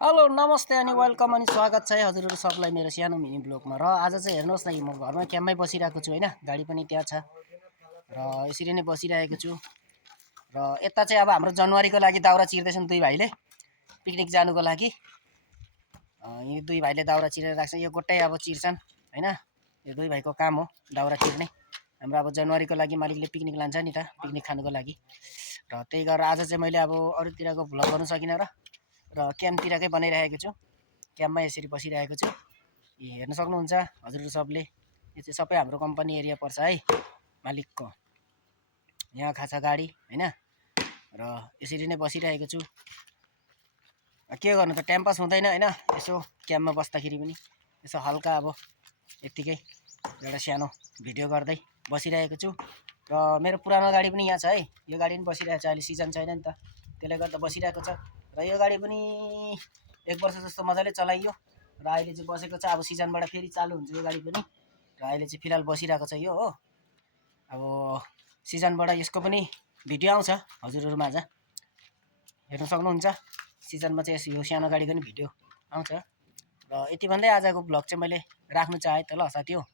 Hello नमस्ते अनि welcome अनि स्वागत छ है हजुरहरू सबलाई मेरो सानो मिनी ब्लगमा। र आज चाहिँ हेर्नुहोस् न, म घरमा क्याम्पमै बसिरहेको छु होइन। गाडी पनि त्यहाँ छ र यसरी नै बसिरहेको छु। र यता चाहिँ अब हाम्रो जनवरीको लागि दाउरा चिर्दैछन् दुई भाइले, पिकनिक जानुको लागि। यी दुई भाइले दाउरा चिरेर राख्छन्, यो गोटै अब चिर्छन् होइन। यो दुई भाइको काम हो दाउरा चिर्ने। हाम्रो अब जनवरीको लागि मालिकले पिकनिक लान्छ नि त, पिकनिक खानुको लागि। र त्यही गरेर आज चाहिँ मैले अब अरूतिरको भ्लग गर्नु सकिनँ र क्याम्पतिरकै बनाइरहेको छु। क्याम्पमा यसरी बसिरहेको छु। हेर्न सक्नुहुन्छ हजुरहरू सबले, यो चाहिँ सबै हाम्रो कम्पनी एरिया पर्छ है मालिकको। यहाँ खाछ गाडी होइन। र यसरी नै बसिरहेको छु। के गर्नु त, टाइम पास हुँदैन होइन। यसो क्याम्पमा बस्दाखेरि पनि यसो हल्का अब यत्तिकै एउटा सानो भिडियो गर्दै बसिरहेको छु। र मेरो पुरानो गाडी पनि यहाँ छ है। यो गाडी पनि बसिरहेको छ, अहिले सिजन छैन नि त, त्यसले गर्दा बसिरहेको छ। र यो गाडी पनि 1 वर्ष जस्तो मजाले चलाइयो र अहिले चाहिँ बसेको छ। अब सिजनबाट फेरि चालु हुन्छ यो गाडी पनि। र अहिले चाहिँ फिलहाल बसिरहेको छ यो हो। अब सिजनबाट यसको पनि भिडियो आउँछ हजुरहरूमा आज हेर्न सक्नुहुन्छ। सिजनमा चाहिँ यो सानो गाडीको पनि भिडियो आउँछ। र यति भन्दै आजको भ्लग चाहिँ मैले राख्नु चाहेँ त ल साथी हो।